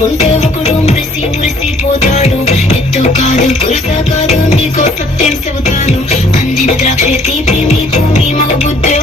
కొంటే ఒకడు మురిసి మురిసిపోతాడు. ఎత్తు కాదు కురుస కాదు, నీకో సత్యం చెబుతాను. అందిన ద్రాక్ష తీపి మీకు మీ మగ బుద్ధి